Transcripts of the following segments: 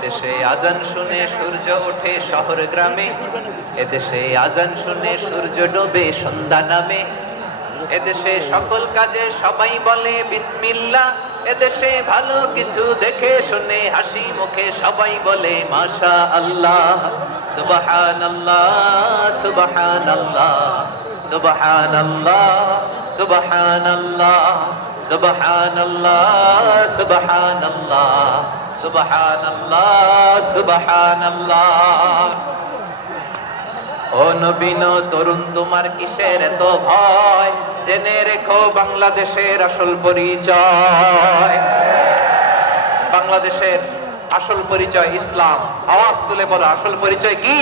এদেশে আজান শুনে সূর্য ওঠে শহর গ্রামে, এদেশে আজান শুনে সূর্য ডোবে সন্ধ্যা নামে, এদেশে সকল কাজে সবাই বলে বিসমিল্লাহ, এদেশে ভালো কিছু দেখে শুনে হাসি মুখে সবাই বলে মাশা আল্লাহ। সুবহানাল্লাহ সুবহানাল্লাহ সুবহানাল্লাহ সুবহানাল্লাহ সুবহানাল্লাহ সুবহানাল্লাহ সুবহানাল্লাহ সুবহানাল্লাহ। ও নবীন তরুণ তোমার কিসের এত ভয়, জেনে রেখো বাংলাদেশের আসল পরিচয়। বাংলাদেশের আসল পরিচয় ইসলাম। আওয়াজ তুলে বলো, আসল পরিচয় কি?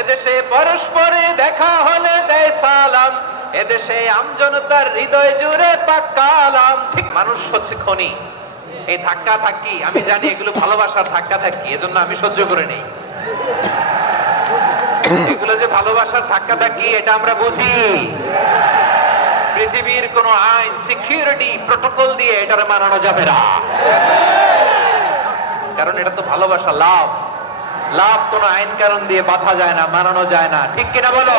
এদেশে পরস্পরে দেখা হলে দেয় সালাম, এদেশে আমজনতার হৃদয় জুড়ে পাক্কালাম। ঠিক, মানুষ হচ্ছে খনি। এই ধাক্কা ধাক্কি আমি জানি এগুলো ভালোবাসার ধাক্কা ধাক্কি, এজন্য আমি সহ্য করে নেই। এগুলো যে ভালোবাসার ধাক্কা ধাক্কি এটা আমরা বুঝি। পৃথিবীর কোন আইন সিকিউরিটি প্রটোকল দিয়ে এটারে মানানো যাবে না, কারণ এটা তো ভালোবাসা। লাভ লাভ কোন আইন কারণ দিয়ে বাধা যায় না, মানানো যায় না। ঠিক কিনা বলো?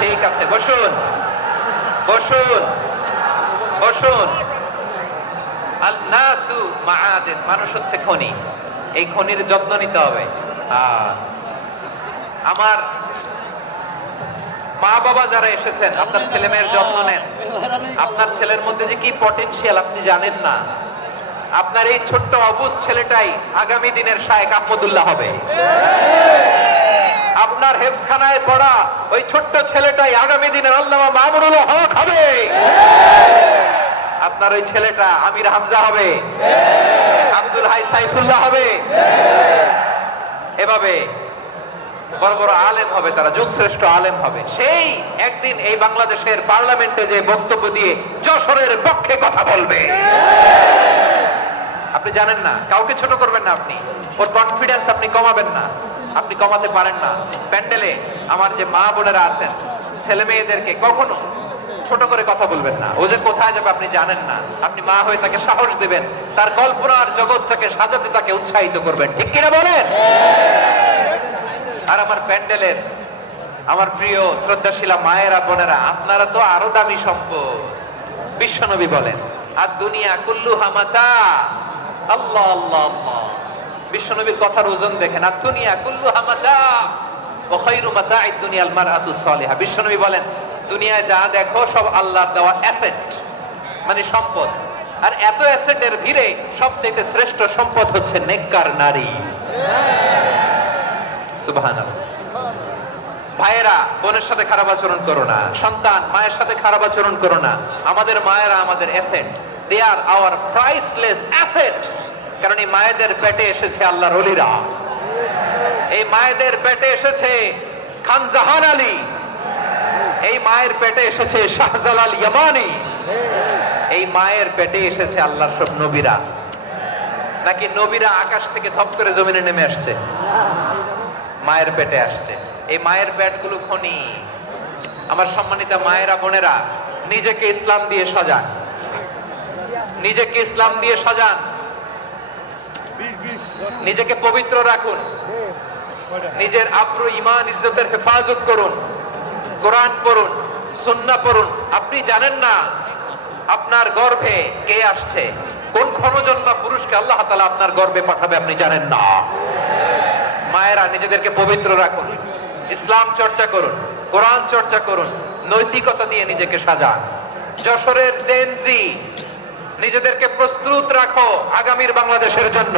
ঠিক আছে, বসুন বসুন বসুন। আল নাসু মাআদিন, মানুষ হচ্ছে খনি। এই খনির যত্ন নিতে হবে। আমার মা বাবা যারা এসেছেন, আপনার ছেলে মেয়ের যত্ন নেন। আপনার ছেলের মধ্যে যে কি পটেনশিয়াল আপনি জানেন না। আপনার এই ছোট্ট অবুঝ ছেলেটাই আগামী দিনের শায়েখ আহমদুল্লাহ হবে। আপনার হেফজখানায় পড়া ওই ছোট্ট ছেলেটাই আগামী দিনের আল্লামা মামুনুল হক হবে। আপনার ওই ছেলেটা আমির হামজা হবে, আব্দুল হাই সাইফুল্লাহ হবে। এভাবে বড় বড় আলেম হবে, তারা যুগ শ্রেষ্ঠ আলেম হবে। সেই একদিন এই বাংলাদেশের পার্লামেন্টে যে বক্তব্য দিয়ে যশোরের পক্ষে কথা বলবে। আপনি জানেন না, কাউকে ছোট করবেন না। আপনি ওর কনফিডেন্স আপনি কমাবেন না, আপনি কমাতে পারেন না। প্যান্ডেলে আমার যে মা বোনেরা আছেন, ছেলে মেয়েদেরকে কখনো ছোট করে কথা বলবেন না। ও যে কোথায় যাবে আপনি জানেন না। আপনি মা হয়ে তাকে সাহস দিবেন, তার কল্পনার জগৎটাকে সাজাতে তাকে উৎসাহিত করবেন। ঠিক কিনা বলেন? আর আমার প্যান্ডেলের আমার প্রিয় শ্রদ্ধাশীলা মায়েরা বোনেরা, আপনারা তো আরো দামি সম্পদ। বিশ্বনবী বলেন, আর দুনিয়া কুল্লুহা মাতা। আল্লাহ আল্লাহ আল্লাহ। বিশ্বনবীর কথার ওজন দেখেন। আর দুনিয়া কুল্লুহা মাতা ওয়া খায়রু মাতা'আদ দুনিয়াল মারআতুস সালিহা। বিশ্বনবী বলেন, দুনিয়ায় যা দেখো সব আল্লাহর দেওয়া অ্যাসেট, মানে সম্পদ। আর এত অ্যাসেটের ভিড়ে সবচেয়ে শ্রেষ্ঠ সম্পদ হচ্ছে নেককার নারী। সুবহানাল্লাহ। ভাইয়েরা বোনের সাথে খারাপ আচরণ করো না, সন্তান মায়ের সাথে খারাপ আচরণ করো না। আমাদের মায়েরা আমাদের asset, they are our priceless asset. কারণ এই মায়েদের পেটে এসেছে আল্লাহর ওলিরা, এই মায়েদের পেটে এসেছে খান জাহান আলী, এই মায়ের পেটে এসেছে শাহজালাল ইয়ামানি, এই মায়ের পেটে এসেছে আল্লাহর সব নবীরা। নাকি নবীরা আকাশ থেকে ধপ করে জমিনে নেমে আসছে? মায়ের পেটে আসছে। এই মায়ের পেটগুলো খনি। আমার সম্মানিতা মায়েরা বোনেরা, নিজেকে ইসলাম দিয়ে সাজান, নিজেকে ইসলাম দিয়ে সাজান, নিজেকে পবিত্র রাখুন, নিজের আব্রু ইমান ইজ্জতের হেফাজত করুন, কোরআন পড়ুন, সুন্নাহ পড়ুন। আপনি জানেন না আপনার গর্ভে কে আসছে, কোন ক্ষণজন্মা পুরুষকে আল্লাহ তাআলা আপনার গর্ভে পাঠাবে আপনি জানেন না। মায়েরা নিজেদেরকে পবিত্র রাখুন, ইসলাম চর্চা করুন, কোরআন চর্চা করুন, নৈতিকতা দিয়ে নিজেকে সাজান। যশোরের জেনজি, নিজেদেরকে প্রস্তুত রাখো আগামীর বাংলাদেশের জন্য।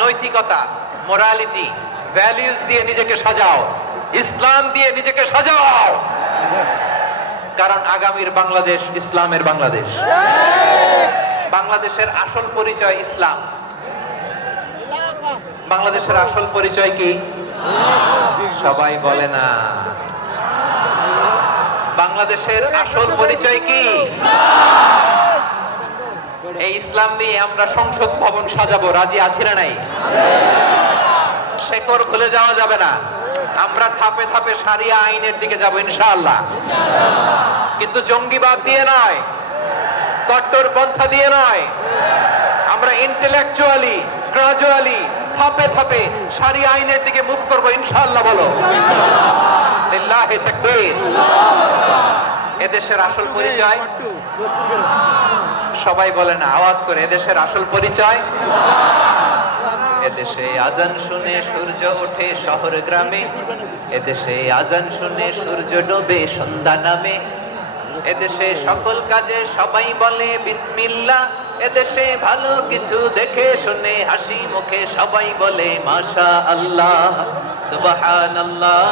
নৈতিকতা, মোরালিটি, ভ্যালিউজ দিয়ে নিজেকে সাজাও, ইসলাম দিয়ে নিজেকে সাজাও। কারণ আগামীর বাংলাদেশ ইসলামের বাংলাদেশ। বাংলাদেশের আসল পরিচয় ইসলাম। বাংলাদেশের আসল পরিচয় কি? সবাই বলে না। বাংলাদেশের আসল পরিচয় কি? এই ইসলাম নিয়ে আমরা সংসদ ভবন সাজাবো, রাজি আছি না নাই? শেকড় খুলে যাওয়া যাবে না, আমরা ধাপে ধাপে শারিয়া আইনের দিকে যাব ইনশাআল্লাহ। কিন্তু জঙ্গিবাদ দিয়ে নয়, কট্টরপন্থা দিয়ে নয়, আমরা ইন্টেলেকচুয়ালি গ্রাজুয়ালি ধাপে ধাপে শারিয়া আইনের দিকে মুভ করব ইনশাআল্লাহ। বলো লিল্লাহি তাকবীর। এদেশের আসল পরিচয় সবাই বলে না, আওয়াজ করে, এদেশের আসল পরিচয়। এদেশে আজান শুনে সূর্য ওঠে শহর গ্রামে, এদেশে আজান শুনে সূর্য ডোবে সন্ধ্যা নামে, এদেশে সকল কাজে সবাই বলে বিসমিল্লাহ, এদেশে ভালো কিছু দেখে শুনে হাসি মুখে সবাই বলে মাশা আল্লাহ, সুবহানাল্লাহ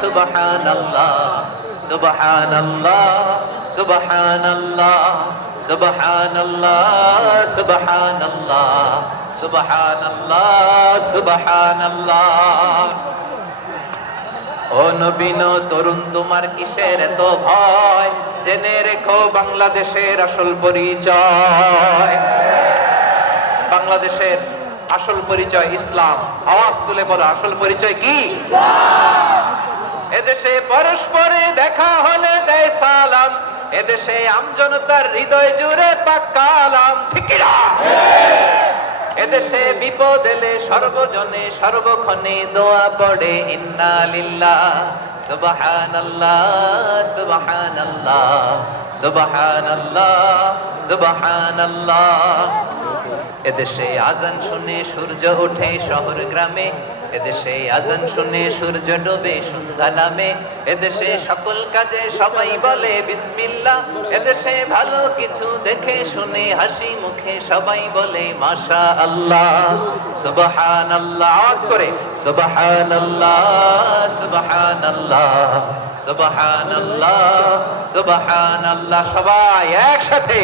সুবহানাল্লাহ সুবহানাল্লাহ সুবহানাল্লাহ সুবহানাল্লাহ সুবহানাল্লাহ সুবহানাল্লাহ সুবহানাল্লাহ। ও নবীন তরুণ, তোমার কিসের এত ভয়? জেনে রেখো বাংলাদেশের আসল পরিচয়। বাংলাদেশের আসল পরিচয় ইসলাম। আওয়াজ তুলে বলো, আসল পরিচয় কি? এদেশে পরস্পরে দেখা হলে দেয় সালাম, এদেশে আমজনতার হৃদয় জুড়ে পাক্কা আলাম, ঠিক কি না? এদেশে বিপদ এলে সর্বজনে সর্বক্ষণে দোয়া পড়ে ইন্না লিল্লাহ সুবহানাল্লাহ সুবহানাল্লাহ সুবহানাল্লাহ সুবহানাল্লাহ। এদেশে আজান শুনে সূর্য ওঠে শহর গ্রামে, এদেশে আজান শুনে সূর্য ডোবে সন্ধ্যা নামে, এদেশে সকল কাজে সবাই বলে বিসমিল্লাহ, এদেশে ভালো কিছু দেখে শুনে হাসি মুখে সবাই বলে মাশা আল্লাহ সুবহানাল্লাহ। আওয়াজ করে সুবহানাল্লাহ সুবহানাল্লাহ সুবহানাল্লাহ সুবহানাল্লাহ। সবাই একসাথে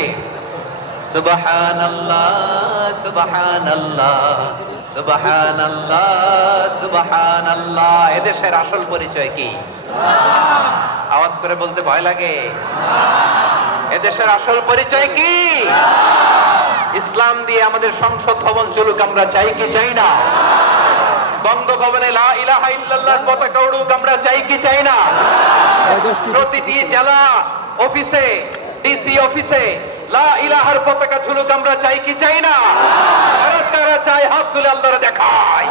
সুবহানাল্লাহ সুবহানাল্লাহ সুবহানাল্লাহ সুবহানাল্লাহ। এদেশের আসল পরিচয় কি? আওয়াজ করে বলতে ভয় লাগে। এদেশের আসল পরিচয় কি? ইসলাম দিয়ে আমাদের সংসদ ভবন চলুক, আমরা চাই কি চাই না? বঙ্গভবনে লা ইলাহা ইল্লাল্লাহর পতাকা উড়ুক, আমরা চাই কি চাই না? প্রতিটি জেলা অফিসে, ডিসি অফিসে লা ইলাহার পতাকা ঝুলুক, আমরা চাই কি চাই না? কারা চাই হাত তুলে আল্লাহরে দেখায়।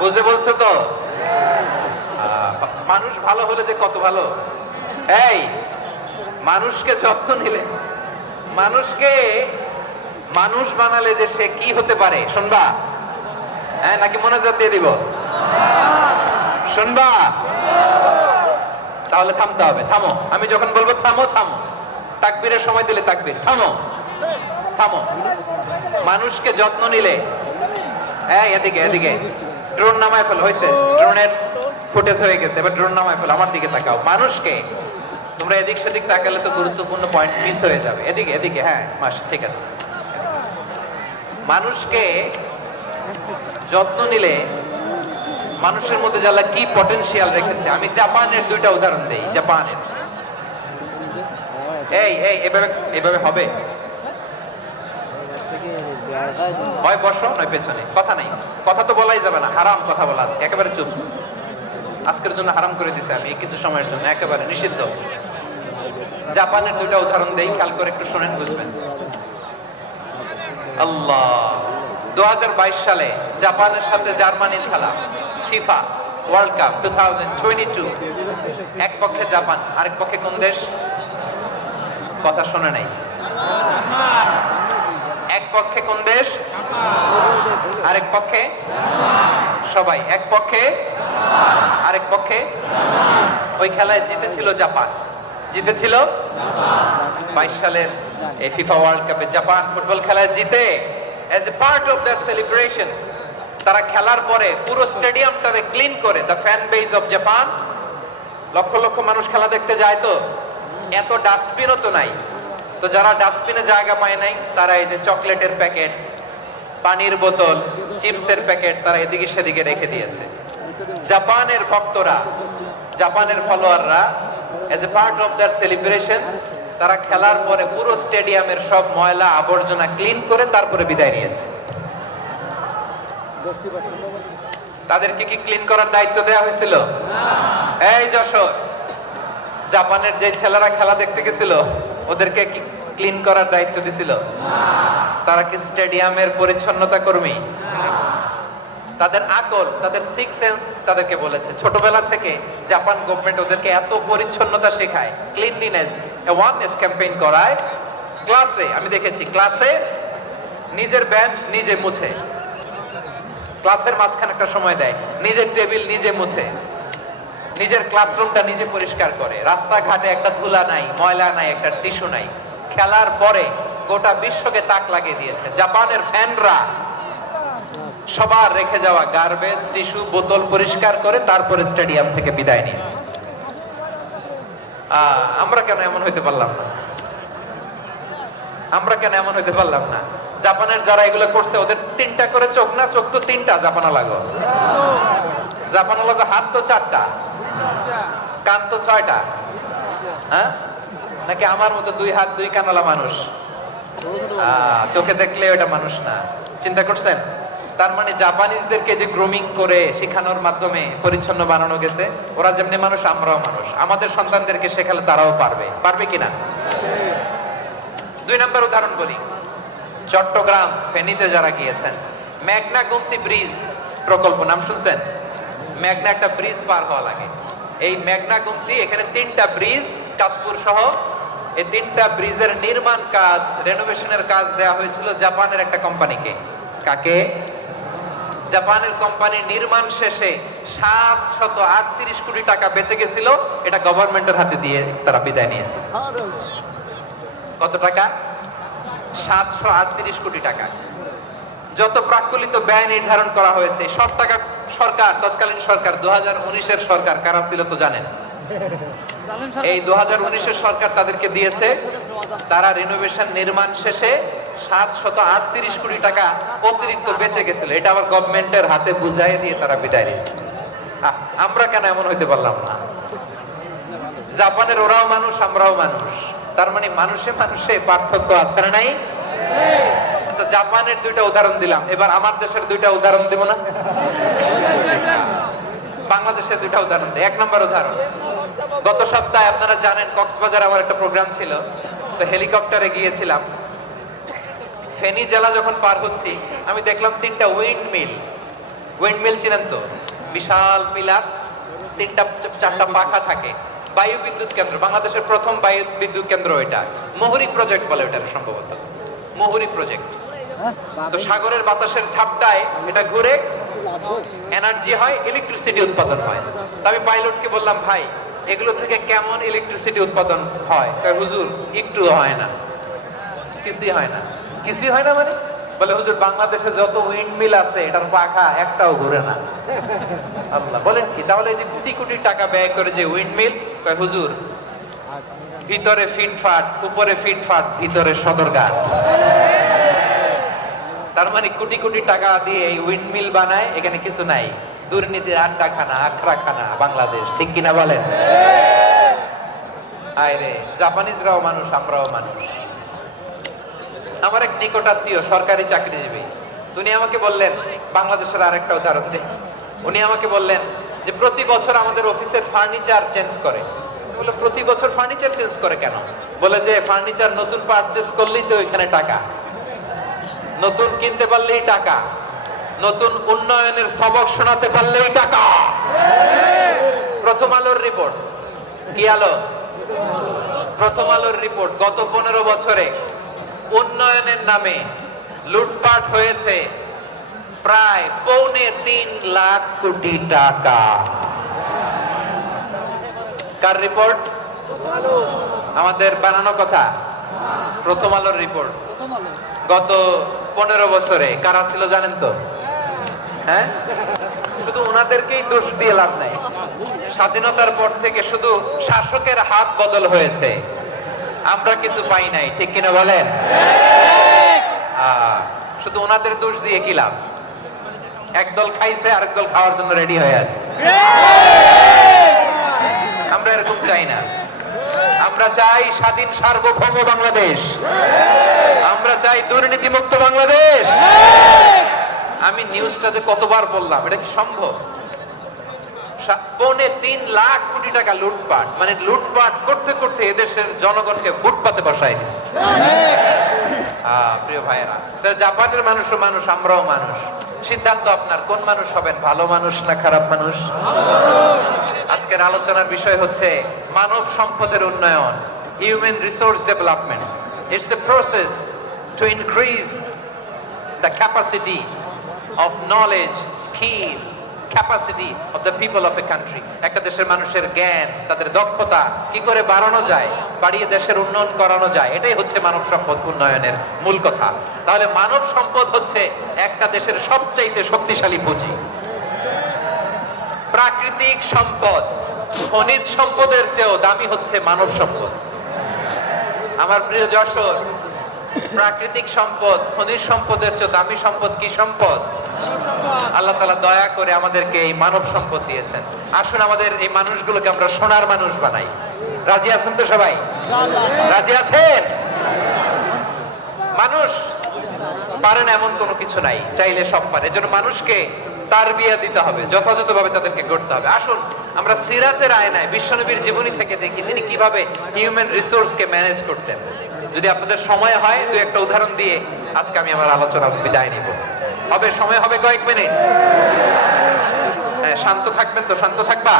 বুঝে বলছে তো? মানুষ ভালো হলে যে কত ভালো। এই মানুষকে যত্ন নিলে, মানুষকে মানুষ বানালে যে সে কি হতে পারে শুনবা? হ্যাঁ, নাকি মোনাজাত দিয়ে দিব? শুনবা? তাহলে থামতে হবে। থামো, আমি যখন বলবো থামো থামো, তাকবীরের সময় দিলে তাকবীর, থামো থামো। মানুষকে যত্ন নিলে, হ্যাঁ এদিকে এদিকে, ড্রোন নামায় ফেল, হয়েছে, ড্রোনের ফুটেজ হয়ে গেছে, এবার ড্রোন নামায় ফেল, আমার দিকে তাকাও। মানুষকে, তোমরা এদিক সেদিক তাকালে তো গুরুত্বপূর্ণ পয়েন্ট মিস হয়ে যাবে। এদিকে এদিকে, হ্যাঁ মাস, ঠিক আছে। মানুষকে যত্ন নিলে মানুষের মধ্যে যারা কি পটেনশিয়াল রেখেছে, আমি জাপানের দুইটা উদাহরণ দেই। জাপানের, এই এই এভাবে এভাবে হবে, হয় বসো নয় পেছনে, কথা নাই, কথা তো বলাই যাবে না, হারাম কথা বলা আছে, একেবারে চুপ। আজকের জন্য হারাম করে দিছে আমি, কিছু সময়ের জন্য একেবারে নিষিদ্ধ। জাপানের দুইটা উদাহরণ দেই, খেয়াল করে একটু শুনেন, বুঝবেন। আল্লাহ, 2022 সালে জাপানের সাথে জার্মানির খেলা, ফিফা ওয়ার্ল্ড কাপ 2022, এক পক্ষে জাপান, আরেক পক্ষে কোন দেশ? কথা শুনে নাই। এক পক্ষে কোন দেশ? আরেক পক্ষে? সবাই এক পক্ষে, আরেক পক্ষে। ওই খেলায় জিতেছিল জাপান, জিতেছিল 22 সালের এই ফিফা ওয়ার্ল্ড কাপে জাপান ফুটবল খেলায় জিতে as a part of their celebration তারা খেলার পরে পুরো স্টেডিয়ামটাকে ক্লিন করে, the fan base of Japan. Lakh lakh মানুষ খেলা দেখতে যায়, তো এত ডাস্টবিনও তো নাই, তো যারা ডাস্টবিনে জায়গা পায় নাই তারা এই যে চকলেটের প্যাকেট, পানির বোতল, চিপসের প্যাকেট তারা এদিকে সেদিকে রেখে দিয়েছে। জাপানের ভক্তরা, জাপানের ফলোয়াররা as a part of their celebration তারা খেলার পরে পুরো স্টেডিয়ামের সব ময়লা আবর্জনা ক্লিন করে তারপরে বিদায় নিয়েছে। তাদেরকে কি ক্লিন করার দায়িত্ব দেওয়া হয়েছিল? এই যশোর, জাপানের যে ছেলেরা খেলা দেখতে গেছিল ওদেরকে কি ক্লিন করার দায়িত্ব দিছিল? তারা কি স্টেডিয়ামের পরিচ্ছন্নতা কর্মী? তাদের আকল, তাদের সিক্স সেন্স তাদেরকে বলেছে। ছোটবেলা থেকে জাপান গভর্নমেন্ট ওদেরকে এত পরিচ্ছন্নতা শেখায়, ক্লিনলিনেস অ্যাওয়ারনেস ক্যাম্পেইন করায়। ক্লাসে আমি দেখেছি, ক্লাসে নিজের বেঞ্চ নিজে মুছে, ক্লাসের মাঝখানে একটা সময় দেয়, নিজের টেবিল নিজে মুছে, নিজের ক্লাসরুমটা নিজে পরিষ্কার করে। রাস্তাঘাটে একটা ধুলা নাই, ময়লা নাই, একটা টিস্যু নাই। খেলার পরে গোটা বিশ্বকে তাক লাগিয়ে দিয়েছে। জাপানের ফ্যানরা সবার রেখে যাওয়া গার্বেজ, টিস্যু, বোতল পরিষ্কার করে তারপরে স্টেডিয়াম থেকে বিদায় নিয়েছে। আমরা কেন এমন হইতে পারলাম না? আমরা কেন এমন হইতে পারলাম না? জাপানের যারা এগুলো করছে ওদের তিনটা করে চোখ না? চোখ তো তিনটা, জাপানা লাগো, জাপানা লাগো, হাত তো চারটা, কান তো ছয়টা। হ্যাঁ, নাকি আমার মতো দুই হাত দুই কানওয়ালা মানুষ? চোখে দেখলে ওটা মানুষ না। চিন্তা করছেন? তার মানে জাপানিজদেরকে যে গ্রুমিং করে শেখানোর মাধ্যমে পরিচ্ছন্ন বানানো গেছে, ওরা যেমনি মানুষ আমরাও মানুষ। আমাদের সন্তানদেরকে শেখালে তারাও পারবে, পারবে কিনা? দুই নম্বর উদাহরণ বলি, চট্টগ্রাম ফেনীতে যারা গিয়েছেন, মেঘনা গুমতি ব্রিজ প্রকল্প নাম শুনছেন? মেঘনা একটা ব্রিজ পার হওয়া লাগে। এই মেঘনা গুমতি, এখানে তিনটা ব্রিজ, কাঁচপুর সহ এই তিনটা ব্রিজের নির্মাণ কাজ, রেনোভেশনের কাজ দেওয়া হয়েছিল জাপানের একটা কোম্পানিকে। কাকে? জাপানের কোম্পানি। নির্মাণ শেষে 738 কোটি টাকা বেঁচে গেছিল, এটা গভর্নমেন্টের হাতে দিয়ে তারা বিদায় নিয়েছে। কত টাকা? 738 কোটি টাকা। যত প্রাক্কলিত ব্যয় নির্ধারণ করা হয়েছে সব টাকা সরকার, তৎকালীন সরকার 2019-এর সরকার কারা ছিল তো জানেন? এই 2019-এর সরকার তাদেরকে দিয়েছে। তারা রিনোভেশন নির্মাণ শেষে 738 কোটি টাকা অতিরিক্ত বেঁচে গেছিল, এটা আবার গভর্নমেন্টের হাতে বুঝাই দিয়ে তারা বিদায় নিয়েছে। আমরা কেন এমন হইতে পারলাম না? জাপানের ওরাও মানুষ, আমরাও মানুষ। তার মানে মানুষে মানুষে পার্থক্য আছে না নাই? আচ্ছা, জাপানের দুইটা উদাহরণ দিলাম, এবার আমার দেশের দুইটা উদাহরণ দিব না? বাংলাদেশের দুইটা উদাহরণ দিই। এক নম্বর উদাহরণ, গত সপ্তাহে আপনারা জানেন কক্সবাজার আমার একটা প্রোগ্রাম ছিল, তো হেলিকপ্টারে গিয়েছিলাম। ফেনী জেলা যখন পার হচ্ছি আমি দেখলাম তিনটা উইন্ড মিল। উইন্ড মিল চিনেন তো? বিশাল পিলার, তিনটা চারটা পাখা থাকে। বায়ু বিদ্যুৎ কেন্দ্র, বাংলাদেশের প্রথম বায়ু বিদ্যুৎ কেন্দ্র এটা। মুহুরী প্রজেক্ট বলে এটা সম্ভবত, মুহুরী প্রজেক্ট। তো সাগরের বাতাসের ঝাপটায় এটা ঘুরে এনার্জি হয়, ইলেকট্রিসিটি উৎপাদন হয়। আমি পাইলটকে বললাম, ভাই এগুলো থেকে কেমন ইলেকট্রিসিটি উৎপাদন হয়? হুজুর একটু হয় না। কিছুই হয় না? কিছুই হয় না মানে? বলে হুজুর বাংলাদেশে যত উইন্ড মিল আছে এটার পাখা একটাও ঘুরে না। আল্লাহ, বলেন কি? তাহলে এই যে কোটি কোটি টাকা ব্যয় করে যে উইন্ড মিল, হুজুর ভিতরে ফিটফাট, উপরে ফিটফাট, ভিতরে সদরঘাট। তার মানে কোটি কোটি টাকা দিয়ে এই উইন্ড মিল বানায়, এখানে কিছু নাই। দুর্নীতির আড্ডাখানা, আখড়াখানা বাংলাদেশ, ঠিক কিনা বলেন? আরে জাপানিজরাও মানুষ, আমরাও মানুষ। আমার এক নিকটাত্মীয় সরকারি চাকরিজীবী, উনি আমাকে বললেন, বাংলাদেশের আরেকটা উদাহরণ দেন। উনি আমাকে বললেন যে প্রতি বছর আমাদের অফিসের ফার্নিচার চেঞ্জ করে। বলে প্রতি বছর ফার্নিচার চেঞ্জ করে কেন? বলে যে ফার্নিচার নতুন পারচেজ করলেই তো ওইখানে টাকা, নতুন কিনতে পারলেই টাকা, নতুন উন্নয়নের সবক শোনাতে পারলেই টাকা। প্রথম আলোর রিপোর্ট, কি আলো? প্রথম আলোর রিপোর্ট, গত 15 বছরে উন্নয়নের নামে লুটপাট হয়েছে প্রায় 3.25 লাখ কোটি টাকা। কার রিপোর্ট? আমাদের বানানো কথা? প্রথম আলোর রিপোর্ট। গত 15 বছরে কারা ছিল জানেন তো? হ্যাঁ, শুধু ওনাদেরকেই দোষ দিয়ে লাভ নাই। স্বাধীনতার পর থেকে শুধু শাসকের হাত বদল হয়েছে, আমরা কিছু পাই নাই, ঠিক কিনা বলেন? শুধু ওনাদের দোষ দিয়ে কি লাভ? একদল খাইছে, আরেক দল খাওয়ার জন্য রেডি হয়ে আছে। আমরা এরকম চাই না। আমরা চাই স্বাধীন সার্বভৌম বাংলাদেশ। আমরা চাই দুর্নীতিমুক্ত বাংলাদেশ। আমি নিউজটাতে কতবার বললাম, এটা কি সম্ভব? 3.25 লাখ কোটি টাকা লুটপাট, মানে লুটপাট করতে করতে এদেশের জনগণকে ফুটপাতে বসায় দিচ্ছে। প্রিয় ভাইয়েরা, জাপানের মানুষও মানুষ, আমরাও মানুষ। সিদ্ধান্ত আপনার, কোন মানুষ হবেন, ভালো মানুষ না খারাপ মানুষ? আজকের আলোচনার বিষয় হচ্ছে মানব সম্পদের উন্নয়ন, human resource development. It's a process to increase the capacity of knowledge, skill, capacity of the people of a country. একটা দেশের মানুষের জ্ঞান, তাদের দক্ষতা কি করে বাড়ানো যায়, বাড়িয়ে দেশের উন্নয়ন করানো যায়, এটাই হচ্ছে মানব সম্পদ উন্নয়নের মূল কথা। তাহলে মানব সম্পদ হচ্ছে একটা দেশের সবচাইতে শক্তিশালী পুঁজি। প্রাকৃতিক সম্পদ, খনিজ সম্পদের চেয়েও দামি হচ্ছে মানব সম্পদ। আমার প্রিয় যশোর, প্রাকৃতিক সম্পদ, খনিজ সম্পদের চেয়ে দামি সম্পদ কি সম্পদ? আল্লাহ তাআলা দয়া করে আমাদেরকে এই মানব সম্পদ দিয়েছেন। আসুন আমাদের এই মানুষগুলোকে আমরা সোনার মানুষ বানাই। রাজি আছেন তো সবাই? রাজি আছেন? মানুষ পারে না এমন কোনো কিছু নাই, চাইলে সব পারে। এজন্য মানুষকে তারবিয়া দিতে হবে, যথাযথভাবে তাদেরকে গড়তে হবে। আসুন আমরা সিরাতের আয়নায় বিশ্বনবীর জীবনী থেকে দেখি তিনি কিভাবে হিউম্যান রিসোর্সকে ম্যানেজ করতেন। যদি আপনাদের সময় হয়, দুই একটা উদাহরণ দিয়ে আজকে আমি আমার আলোচনা বিদায় নিব। হবে সময় হবে কয়েক মিনিট? হ্যাঁ, শান্ত থাকবেন তো? শান্ত থাকবা?